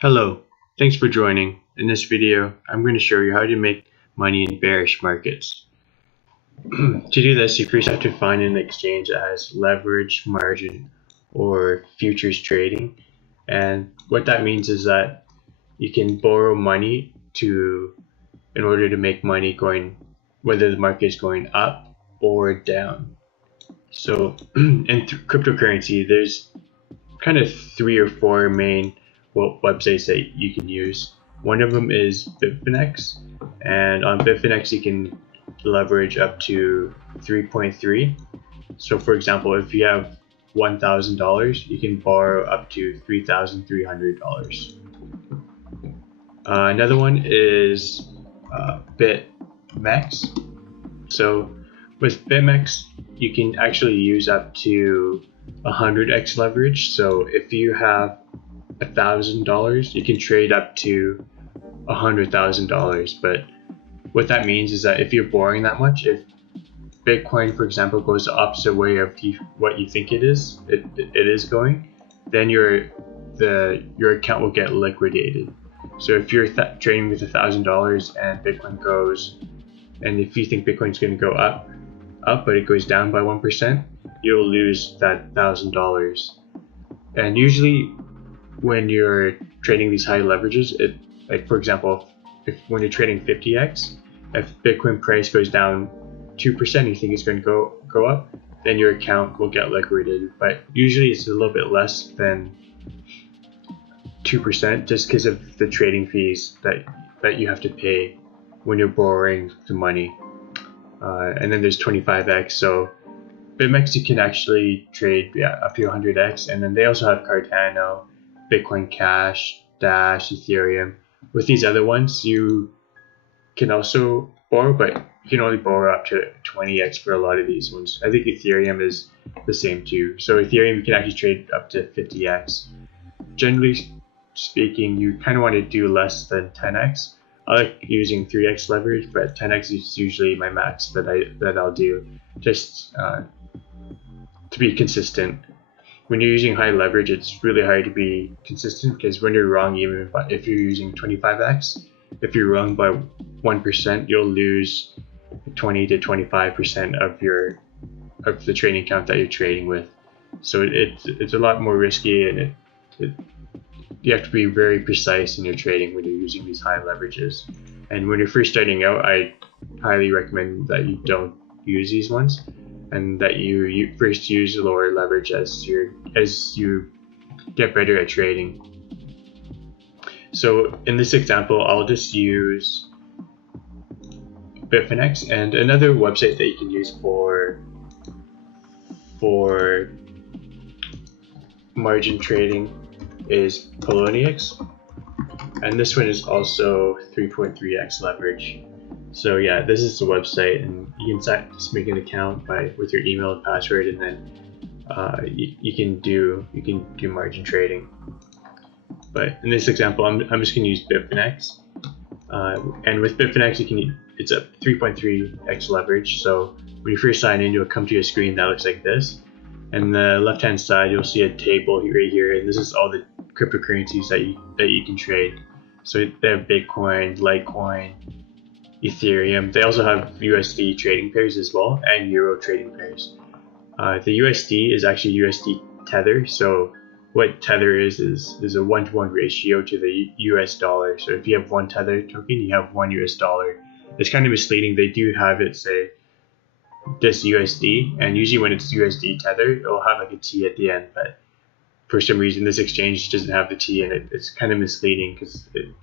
Hello, thanks for joining. In this video, I'm going to show you how to make money in bearish markets. To do this, you first have to find an exchange that has leverage, margin, or futures trading. And what that means is that you can borrow money in order to make money whether the market is going up or down. So in cryptocurrency, there's kind of 3 or 4 main websites that you can use. One of them is Bitfinex, and on Bitfinex you can leverage up to 3.3. So for example, if you have $1,000, you can borrow up to $3,300. Another one is BitMEX. So with BitMEX, you can actually use up to 100x leverage. So if you have $1,000, you can trade up to $100,000. But what that means is that if you're borrowing that much, if Bitcoin, for example, goes the opposite way of what you think it is going, then your account will get liquidated. So if you're trading with $1,000 and Bitcoin goes, and if you think Bitcoin's going to go up, but it goes down by 1%, you'll lose that $1,000. And usually, when you're trading these high leverages, like for example, when you're trading 50x, if Bitcoin price goes down 2%, you think it's going to go up, then your account will get liquidated. But usually it's a little bit less than 2%, just because of the trading fees that you have to pay when you're borrowing the money. And then there's 25x. So BitMEX, you can actually trade up to 100x, and then they also have Cardano, Bitcoin Cash, Dash, Ethereum. With these other ones, you can also borrow, but you can only borrow up to 20x for a lot of these ones. I think Ethereum is the same too. So Ethereum, you can actually trade up to 50x. Generally speaking, you kind of want to do less than 10x. I like using 3x leverage, but 10x is usually my max that I'll do, just to be consistent. When you're using high leverage, it's really hard to be consistent, because when you're wrong, even if you're using 25x, if you're wrong by 1%, you'll lose 20 to 25% of the trading account that you're trading with. So it's a lot more risky, and you have to be very precise in your trading when you're using these high leverages. And when you're first starting out, I highly recommend that you don't use these ones, and that you first use lower leverage as you get better at trading. So in this example, I'll just use Bitfinex, and another website that you can use for margin trading is Poloniex, and this one is also 3.3x leverage. So yeah, this is the website, and you can just make an account with your email and password, and then you can do margin trading. But in this example, I'm just going to use Bitfinex, and with Bitfinex, it's a 3.3x leverage. So when you first sign in, you'll come to a screen that looks like this, and the left hand side you'll see a table right here, and this is all the cryptocurrencies that you can trade. So they have Bitcoin, Litecoin, Ethereum. They also have USD trading pairs as well, and Euro trading pairs. The USD is actually USD Tether. So what Tether is a 1-to-1 ratio to the US dollar. So if you have one Tether token, you have one US dollar. It's kind of misleading. They do have it say this USD, and usually when it's USD Tether, it'll have like a T at the end, but for some reason this exchange doesn't have the T in it. It's kind of misleading, because it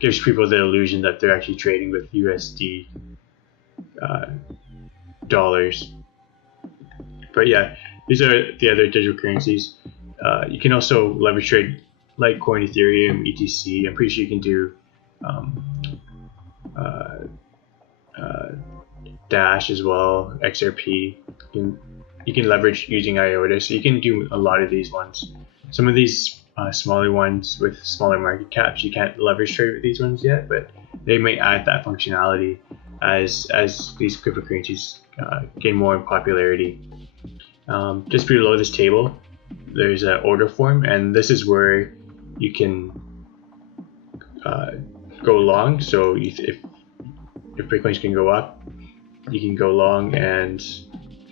gives people the illusion that they're actually trading with USD dollars. But yeah, these are the other digital currencies. You can also leverage trade Litecoin, Ethereum, ETC. I'm pretty sure you can do Dash as well, XRP. You can leverage using IOTA, so you can do a lot of these ones. Some of these smaller ones with smaller market caps, you can't leverage trade with these ones yet, but they might add that functionality as these cryptocurrencies gain more popularity. Just below this table, there's an order form, and this is where you can go long. So if Bitcoin's can go up, you can go long and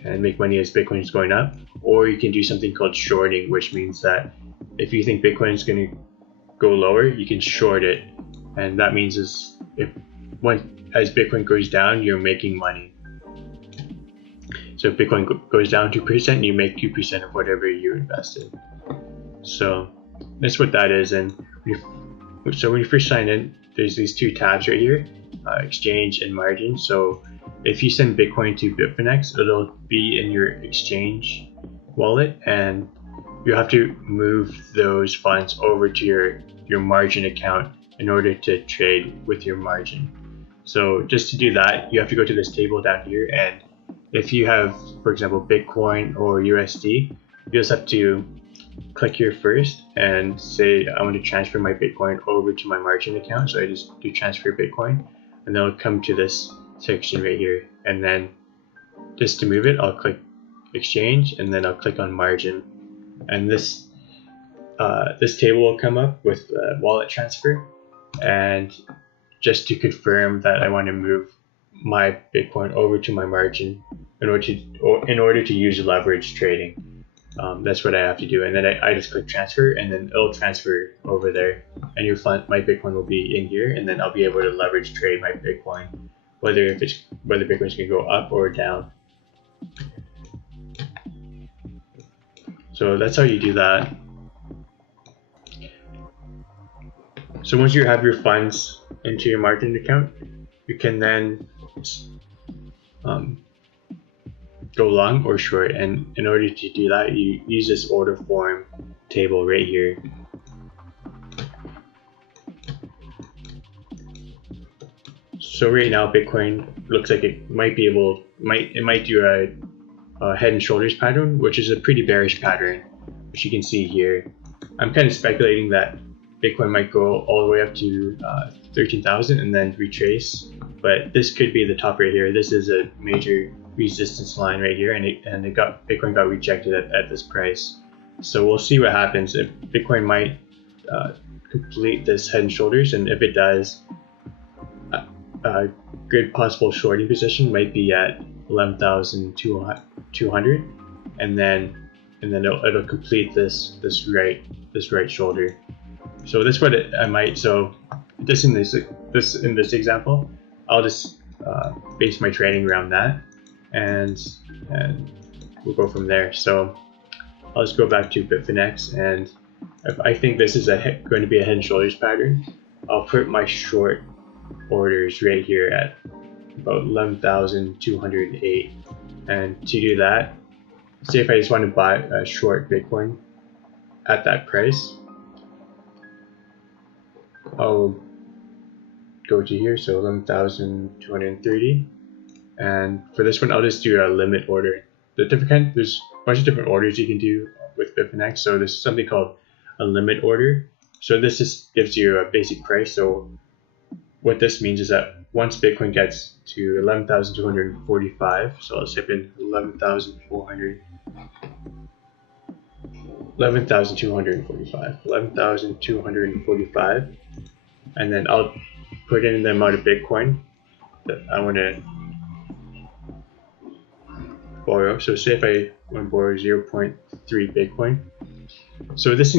make money as Bitcoin is going up, or you can do something called shorting, which means that if you think Bitcoin is going to go lower, you can short it, and that means as Bitcoin goes down, you're making money. So if Bitcoin goes down 2%, you make 2% of whatever you invested. So that's what that is. And so when you first sign in, there's these two tabs right here, exchange and margin. So if you send Bitcoin to Bitfinex, it'll be in your exchange wallet, and you have to move those funds over to your margin account in order to trade with your margin. So just to do that, you have to go to this table down here, and if you have, for example, Bitcoin or USD, you just have to click here first and say I want to transfer my Bitcoin over to my margin account. So I just do transfer Bitcoin, and then I'll come to this section right here, and then just to move it, I'll click exchange, and then I'll click on margin, and this table will come up with wallet transfer. And just to confirm that I want to move my Bitcoin over to my margin in order to use leverage trading, that's what I have to do. And then I just click transfer, and then it'll transfer over there, and my Bitcoin will be in here, and then I'll be able to leverage trade my Bitcoin, whether Bitcoin's gonna go up or down. So that's how you do that. So once you have your funds into your margin account, you can then go long or short. And in order to do that, you use this order form table right here. So right now, Bitcoin looks like it might do a head and shoulders pattern, which is a pretty bearish pattern, which you can see here. I'm kind of speculating that Bitcoin might go all the way up to 13,000 and then retrace, but this could be the top right here. This is a major resistance line right here, and Bitcoin got rejected at this price. So we'll see what happens. If Bitcoin might complete this head and shoulders, and if it does, a good possible shorting position might be at 11,200, and then it'll complete this right shoulder. So that's what I might. So this in this example, I'll just base my trading around that, and we'll go from there. So I'll just go back to Bitfinex, and if I think this is going to be a head and shoulders pattern, I'll put my short orders right here at about 11,208. And to do that, say if I just want to buy a short Bitcoin at that price, I'll go to here, so 11,230, and for this one I'll just do a limit order. There's a bunch of different orders you can do with Bitfinex. So there's something called a limit order. So this just gives you a basic price. So what this means is that once Bitcoin gets to 11,245, so I'll type in 11,245, and then I'll put in the amount of Bitcoin that I want to borrow. So say if I want to borrow 0.3 Bitcoin, so this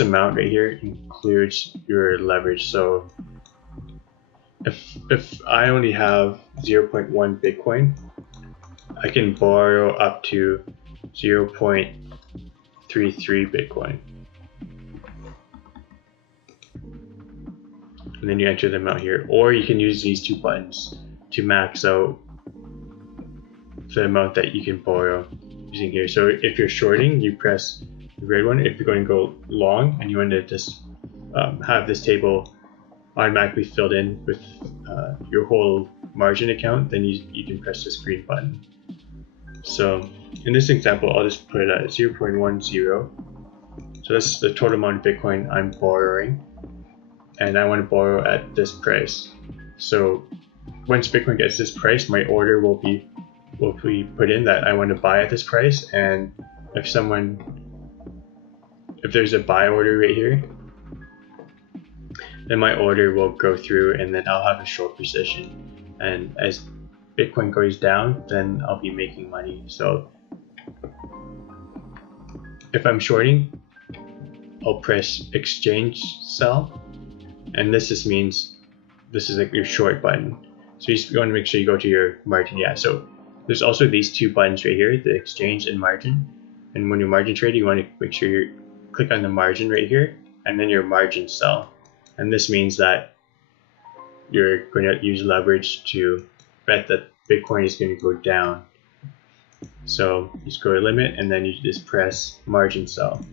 amount right here includes your leverage. So if I only have 0.1 Bitcoin, I can borrow up to 0.33 Bitcoin. And then you enter them out here, or you can use these two buttons to max out the amount that you can borrow using here. So if you're shorting, you press the red one. If you're going to go long and you want to just have this table automatically filled in with your whole margin account, then you can press this green button. So in this example, I'll just put it at 0.10. So that's the total amount of Bitcoin I'm borrowing, and I want to borrow at this price. So once Bitcoin gets this price, my order will be put in that I want to buy at this price. And if there's a buy order right here, then my order will go through, and then I'll have a short position. And as Bitcoin goes down, then I'll be making money. So if I'm shorting, I'll press exchange sell, and this just means this is like your short button. So you want to make sure you go to your margin. Yeah, so there's also these two buttons right here, the exchange and margin. And when you margin trade, you want to make sure you click on the margin right here, and then your margin sell. And this means that you're going to use leverage to bet that Bitcoin is going to go down. So you just go to limit, and then you just press margin sell.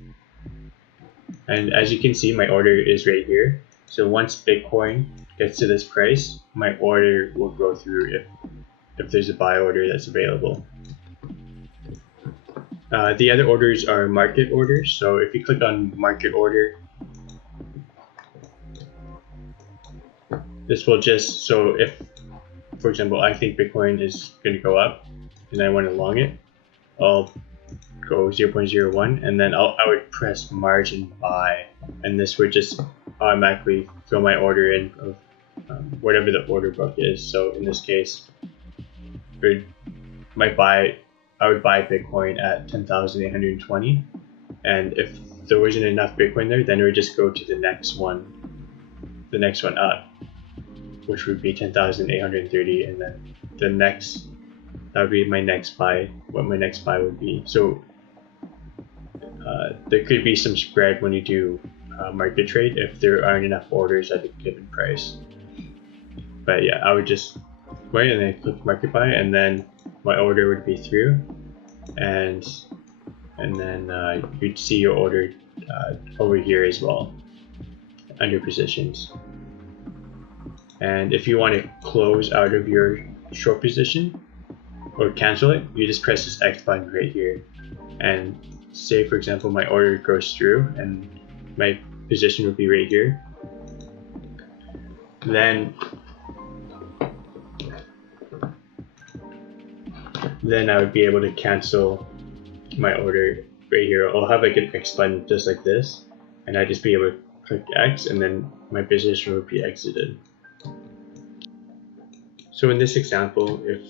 And as you can see, my order is right here. So once Bitcoin gets to this price, my order will go through if there's a buy order that's available. The other orders are market orders. So if you click on market order, this will just, so if, for example, I think Bitcoin is going to go up and I want to long it, I'll go 0.01, and then I would press margin buy, and this would just automatically fill my order in of whatever the order book is. So in this case, I would buy Bitcoin at 10,820, and if there wasn't enough Bitcoin there, then it would just go to the next one up, which would be 10,830, and then that would be my next buy, what my next buy would be. So there could be some spread when you do market trade if there aren't enough orders at a given price. But yeah, I would just wait and then click market buy, and then my order would be through, and then you'd see your order over here as well under positions. And if you want to close out of your short position or cancel it, you just press this X button right here. And say, for example, my order goes through and my position would be right here. Then I would be able to cancel my order right here. I'll have like an X button just like this, and I'd just be able to click X, and then my position would be exited. So in this example, if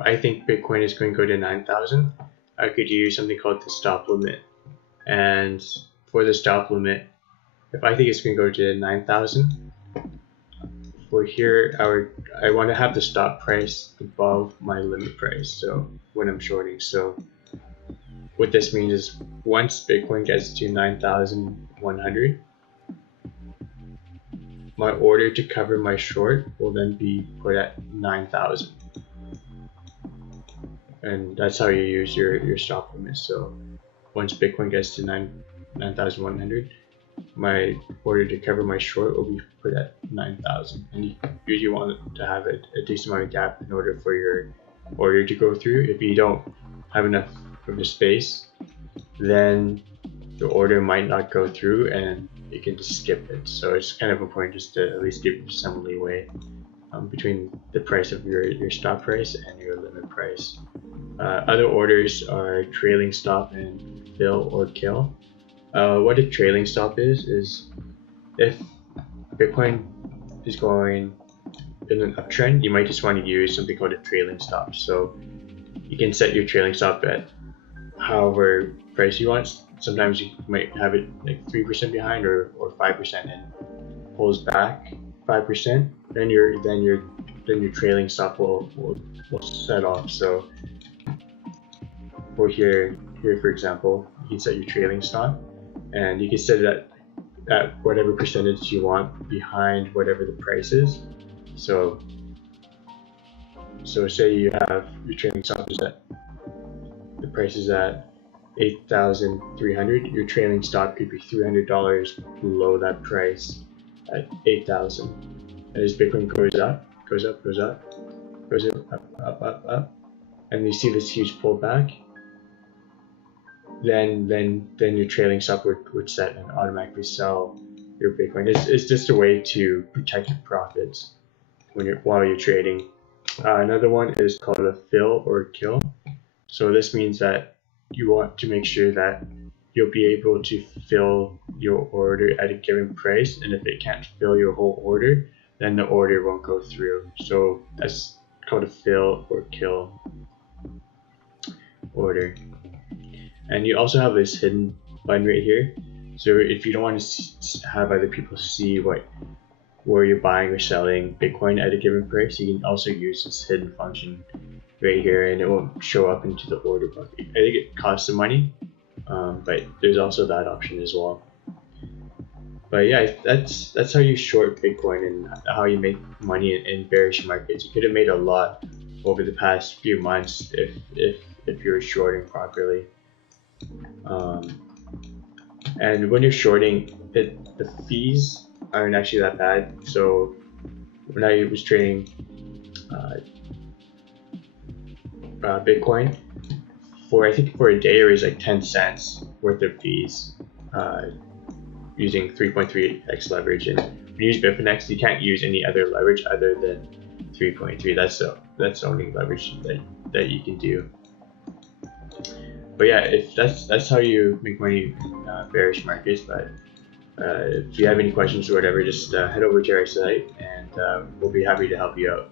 I think Bitcoin is going to go to 9,000, I could use something called the stop limit. And for the stop limit, if I think it's going to go to 9,000, for here I want to have the stop price above my limit price. So when I'm shorting, so what this means is once Bitcoin gets to 9,100, my order to cover my short will then be put at 9,000. And that's how you use your stop limit. So once Bitcoin gets to 9,100, my order to cover my short will be put at 9,000. And you usually want to have a decent amount of gap in order for your order to go through. If you don't have enough of a space, then the order might not go through and you can just skip it. So it's kind of important just to at least give some leeway between the price of your stop price and your limit price. Other orders are trailing stop and fill or kill. What a trailing stop is if Bitcoin is going in an uptrend, you might just want to use something called a trailing stop. So you can set your trailing stop at however price you want. Sometimes you might have it like 3% behind or 5% and pulls back 5%. Then your trailing stop will set off. So for here for example, you can set your trailing stop, and you can set it at whatever percentage you want behind whatever the price is. So say you have your trailing stop is at, the price is at 8,300, your trailing stop could be $300 below that price at 8,000. And as Bitcoin goes up, and you see this huge pullback, then your trailing stop would set and automatically sell your Bitcoin. It's just a way to protect your profits while you're trading. Another one is called a fill or kill. So this means that you want to make sure that you'll be able to fill your order at a given price, and if it can't fill your whole order, then the order won't go through. So that's called a fill or kill order. And you also have this hidden button right here. So if you don't want to have other people see where you're buying or selling Bitcoin at a given price, you can also use this hidden function right here, and it won't show up into the order book. I think it costs some money, but there's also that option as well. But yeah, that's how you short Bitcoin and how you make money in bearish markets. You could have made a lot over the past few months if you were shorting properly. And when you're shorting, the fees aren't actually that bad. So when I was trading Bitcoin, I think for a day it was like 10 cents worth of fees using 3.3x leverage. And when you use Bitfinex, you can't use any other leverage other than 3.3. That's the only leverage that you can do. But yeah, if that's how you make money in bearish markets. But if you have any questions or whatever, just head over to our site, and we'll be happy to help you out.